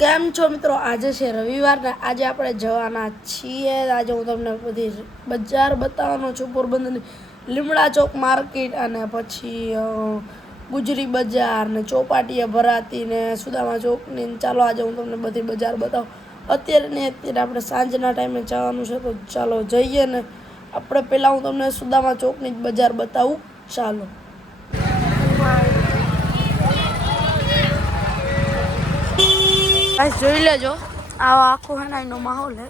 કેમ છો મિત્રો? આજે છે રવિવાર ને આજે આપણે જવાના છીએ. આજે હું તમને બધી બજાર બતાવવાનો છું, પોરબંદરની લીમડા ચોક માર્કેટ અને પછી ગુજરી બજાર ને ચોપાટીયા ભરાતી ને સુદામા ચોકની. ચાલો આજે હું તમને બધી બજાર બતાવું. અત્યારે આપણે સાંજના ટાઈમે જવાનું છે, તો ચાલો જઈએ ને. આપણે પહેલાં હું તમને સુદામા ચોકની જ બજાર બતાવું. ચાલો જોઈ લેજો, આવો આખો હનાઈનો માહોલ હે.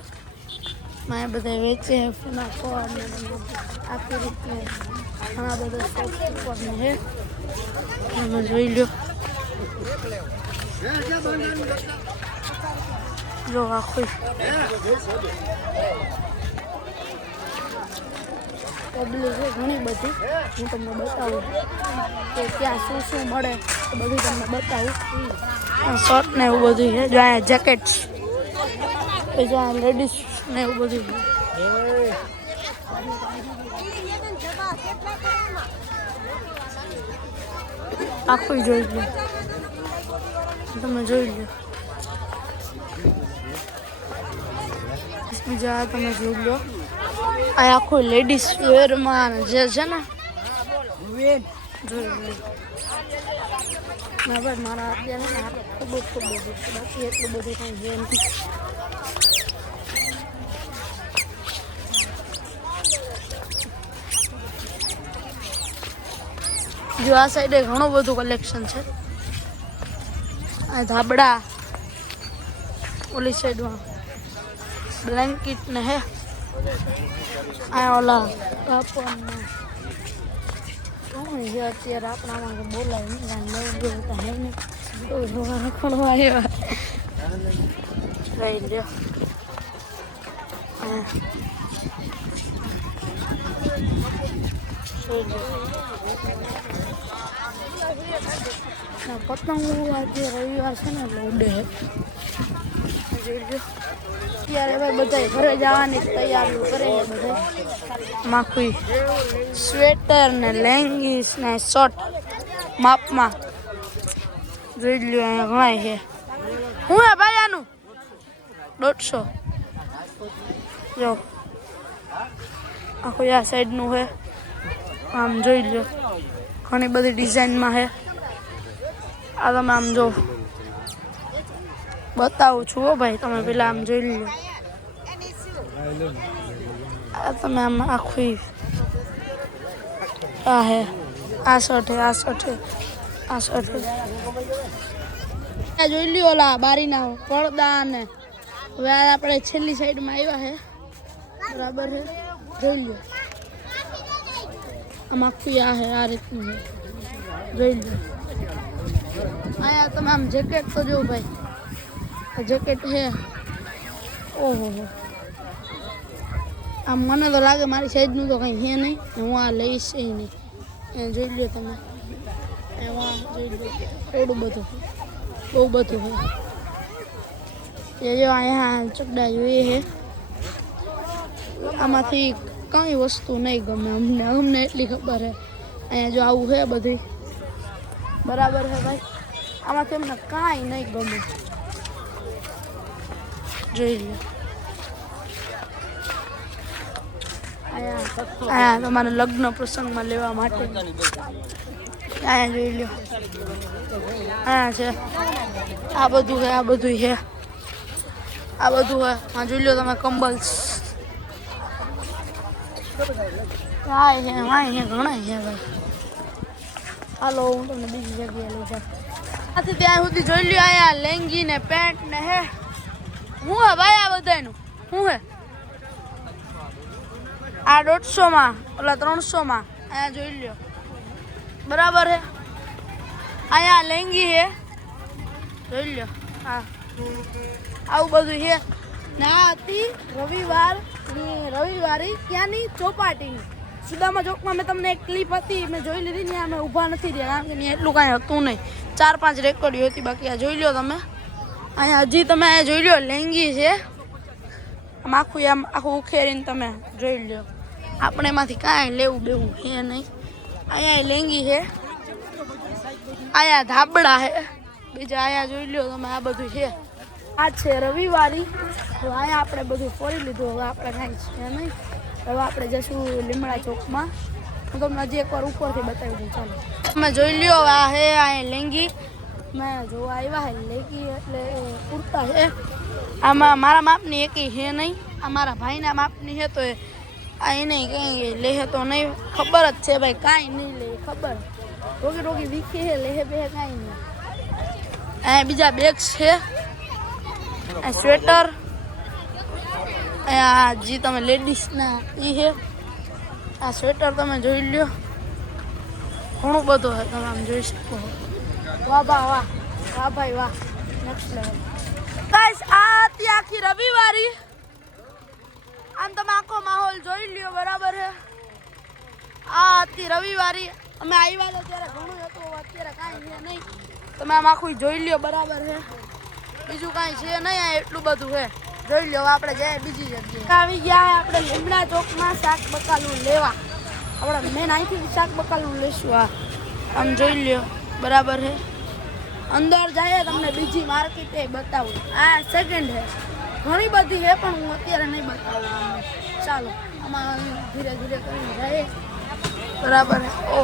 મેં બધા વેચે ફનાકો અને આખી રીતે ઘણા બધા શોપ ઉપરની હે. તમે જોઈ લો, જો આખું પબ્લિક છે ઘણી બધી. હું તમને બતાવું કે ત્યાં શું શું મળે, તો બધું તમને બતાવું. શર્ટ ને એવું બધું છે. જો અહીંયા જેકેટ્સ, જો આ લેડીઝ ને એવું બધું છે. આખું જોઈ લો, તમે જોઈ લો. બીજા તમે જોઈ લો, આ આખું લેડીઝ વેરમાં જે છે ને, જોઈ લો. મારા અત્યારે ખૂબ બધું બાકી એટલું બધું કંઈ છે નથી. જો આ સાઈડે ઘણું બધું કલેક્શન છે. આ ધાબડા, ઓલી સાઈડમાં બ્લેન્કેટ ને હે. આ ઓલા કાપડ છે. અત્યારે આપણામાં બોલાય નહીં, લેવું તો હે નહીં. રખડવા આવ્યા લઈ લ્યો. પતંગ આજે રવિવાર છે ને એટલે ઉડે છે. અત્યારે ભાઈ બધા ઘરે જવાની તૈયારીઓ કરે છે. બધા માખુઈ સ્વેટર ને લેંગીસ ને શર્ટ માપમાં જોઈ લ્યો. અહીંયા ઘણા છે. હું હે ભાઈ આનું 150. જો આખું આ સાઈડનું છે. આમ જોઈ લો, ઘણી બધી ડિઝાઇનમાં છે. આ તમે આમ જો બતાવું છું હો ભાઈ, તમે પેલા આમ જોઈ લો. આ તમે આમ આખું આ હે, આ શર્ટ હે, આ શર્ટ હે, આ શર્ટ હે. જોઈ લ્યો ઓલા બારીના પડદા ને. હવે આપણે છેલ્લી સાઈડમાં આવ્યા છે, બરાબર છે. જોઈ લો, આમ આખું આ હે, આ રીતનું છે. જોઈ લો. અહીંયા તમે આમ જેકેટ તો જો ભાઈ, આ જેકેટ છે. ઓહો, આમ મને તો લાગે મારી સાઈડનું તો કંઈ છે નહીં, હું આ લઈશ નહીં. એ જોઈ લો તમે, એમાં જોઈ લો થોડું બધું, બહુ બધું છે. એ જો અહીંયા ચકડા જોઈએ છે. આમાંથી કંઈ વસ્તુ નહીં ગમે અમને એટલી ખબર છે. અહીંયા જો આવું છે બધી, બરાબર છે ભાઈ. આમાંથી અમને કાંઈ નહીં ગમે. જોઈ લો, અહીંયા તમારે લગ્ન પ્રસંગમાં લેવા માટે. અહીંયા જોઈ લો, અહીંયા છે. આ બધું છે, આ બધું છે, આ બધું છે. હા જોઈ લો તમે, કંબલ્સ. હા છે, હા છે, ઘણા છે ભાઈ. હાલો હું તમને બીજી જગ્યાએ લઈ જાઉં. આથી ત્યાં સુધી જોઈ લ્યો. અહીંયા લેંગી ને પેન્ટ ને હે. હું હે ભાઈ આ બધાનું? શું હે આ 150માં, ઓલા 300માં? અહીંયા જોઈ લ્યો, બરાબર હે. અહીંયા લેંગી હે, જોઈ લ્યો. હા આવું બધું છે ને. આ હતી રવિવારી ત્યાંની ચોપાટીની. સુદામા ચોકમાં મેં તમને એક ક્લિપ હતી, મેં જોઈ લીધી. ને અમે ઊભા નથી રહ્યા, કારણ કે ત્યાં એટલું કાંઈ હતું નહીં. 4-5 રેકોર્ડિયો હતી. બાકી આ જોઈ લો તમે. અહીંયા હજી તમે અહીંયા જોઈ લો, લેંગી છે. આમ આખું ઉખેરીને તમે જોઈ લો. આપણે એમાંથી કાંઈ લેવું બેવું છે નહીં. અહીંયા લેંગી છે, અહીંયા ધાબડા છે બીજા. અહીંયા જોઈ લો તમે, આ બધું છે. આ છે રવિવારી. તો અહીંયા આપણે બધું ફરી લીધું. હવે આપણે કાંઈ છે નહીં. હવે આપણે જઈશું લીમડા ચોકમાં. હું તમને હજી એકવાર ઉપરથી બતાવી દઉં. ચાલો તમે જોઈ લ્યો. આ હે અહીંયા લેંગી મેં જોવા આવ્યા હે. લેંગી એટલે કુર્તા છે. આમાં મારા માપની એકેય છે નહીં. આ મારા ભાઈના માપની છે તો આ એને કંઈ લે તો નહીં. ખબર જ છે ભાઈ કાંઈ નહીં લે. ખબર રોગી રોગી વીખી છે. લે બે કાંઈ નહીં. અહીંયા બીજા બેગ્સ છે. આ સ્વેટર અહીંયા જે તમે લેડીઝના એ છે. આ સ્વેટર તમે જોઈ લ્યો. ઘણું બધું છે. તમે આમ જોઈ શકો. વાહ વાહ વાહ વાહ ભાઈ વાહ. Next level guys. આ હતી આખી રવિવારી. આમ તમે આખો માહોલ જોઈ લ્યો. બરાબર છે. આ હતી રવિવારી. અમે આવ્યા હતા ત્યારે ઘણું હતું. અત્યારે કાંઈ છે નહીં. તમે આમ આખું જોઈ લ્યો. બરાબર છે. બીજું કાંઈ છે નહીં. આ એટલું બધું છે. જોઈ લ્યો. આપણે જાય બીજી જગ્યાએ આવી ગયા. આપણે લીમડા ચોકમાં શાક બકાલું લેવા. આપણે મેન અહીંથી શાક બકાલું લઈશું. આમ જોઈ લ્યો. બરાબર છે. અંદર જાય તમને બીજી માર્કેટ બતાવું. આ સેકન્ડ છે. ઘણી બધી છે પણ હું અત્યારે નહીં બતાવું. ચાલો આમાં ધીરે ધીરે કરીને જાય. બરાબર છે. ઓ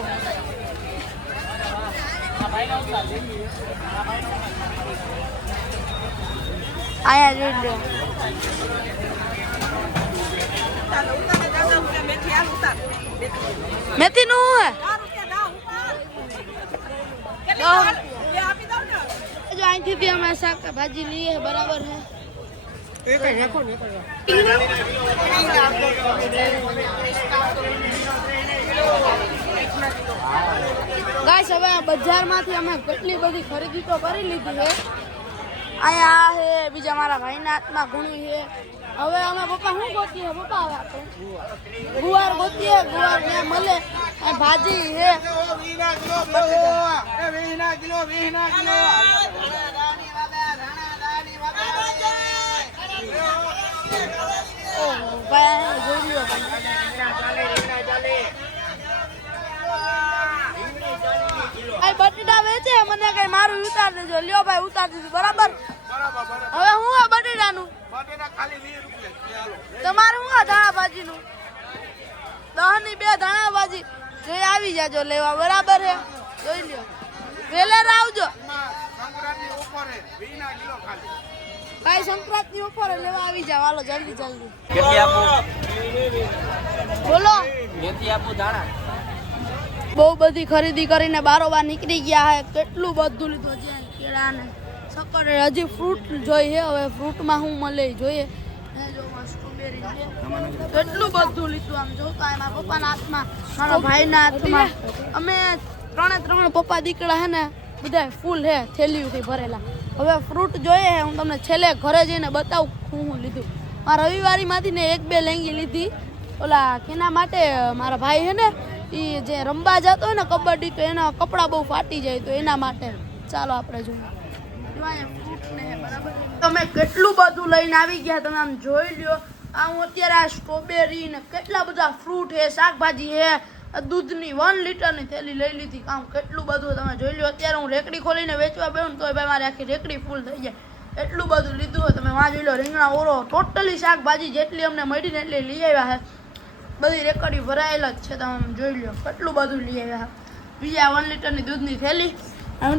આયા જોઈ લો. મેથી નું હે જો અહીંથી અમે શાકભાજી લઈએ. બરાબર છે. ગાઈસ હવે બજારમાંથી અમે કેટલી બધી ખરીદી તો કરી લીધી છે. અહીંયા છે બીજા મારા ભાઈના હાથમાં ઘણું છે. હવે અમે પપ્પા શું ગોતીએ? પપ્પા હવે આપણે ગુવાર ગોતીએ. ગુવાર ત્યાં મળે. ભાજી છે. બટેટા વેચે. મને કઈ મારું ઉતાર દેજો. લ્યો ભાઈ ઉતાર દીધું. બરાબર. હવે હું આ બટેટાનું તમારું શું ધાણા ભાજી નું 10 ની 2 ધાણા ભાજી જોઈ આવી જાજો લેવા. બરાબર છે. જોઈ લ્યો. વેલેર આવજો. ભાઈ સંક્રાંત ની ઉપર લેવા આવી જાવ. હાલો જલ્દી જલ્દી. બોલો. બહુ બધી ખરીદી કરીને બારોબાર નીકળી ગયા હે. કેટલું બધું લીધું છે. કેળા ને સક્કર. હજી ફ્રૂટ જોઈએ. હવે ફ્રૂટમાં શું મળે જોઈએ. સ્ટ્રોબેરી કેટલું બધું લીધું. આમ જોતા એમાં પપ્પાના હાથમાં મારા ભાઈના હાથમાં. અમે 3 પપ્પા દીકરા હે ને બધા ફૂલ હે થેલીઓથી ભરેલા. હવે ફ્રૂટ જોઈએ હે. હું તમને છેલ્લે ઘરે જઈને બતાવું હું લીધું. મારા રવિવારીમાંથી ને 1-2 લેંગી લીધી. ઓલા કેના માટે મારા ભાઈ હે ને એ જે રમવા જતો હોય ને કબડ્ડી તો એના કપડાં બહુ ફાટી જાય તો એના માટે. ચાલો આપણે જોઈએ. તમે કેટલું બધું લઈને આવી ગયા. તમે આમ જોઈ લ્યો. આ હું અત્યારે આ સ્ટ્રોબેરી ને કેટલા બધા ફ્રૂટ છે. શાકભાજી છે. દૂધની 1 લીટરની થેલી લઈ લીધી. આમ કેટલું બધું તમે જોઈ લો. અત્યારે હું રેકડી ખોલીને વેચવા બેહું તો ભાઈ મારી આખી રેકડી ફૂલ થઈ જાય. એટલું બધું લીધું હોય. તમે વાં જોઈ લો. રીંગણા ઓરો ટોટલી શાકભાજી જેટલી અમને મળી ને એટલી લઈ આવ્યા છે. બધી રેકડી ભરાયેલા જ છે. તમે જોઈ લો કેટલું બધું લઈ આવ્યા. બીજા 1 લીટરની દૂધની થેલી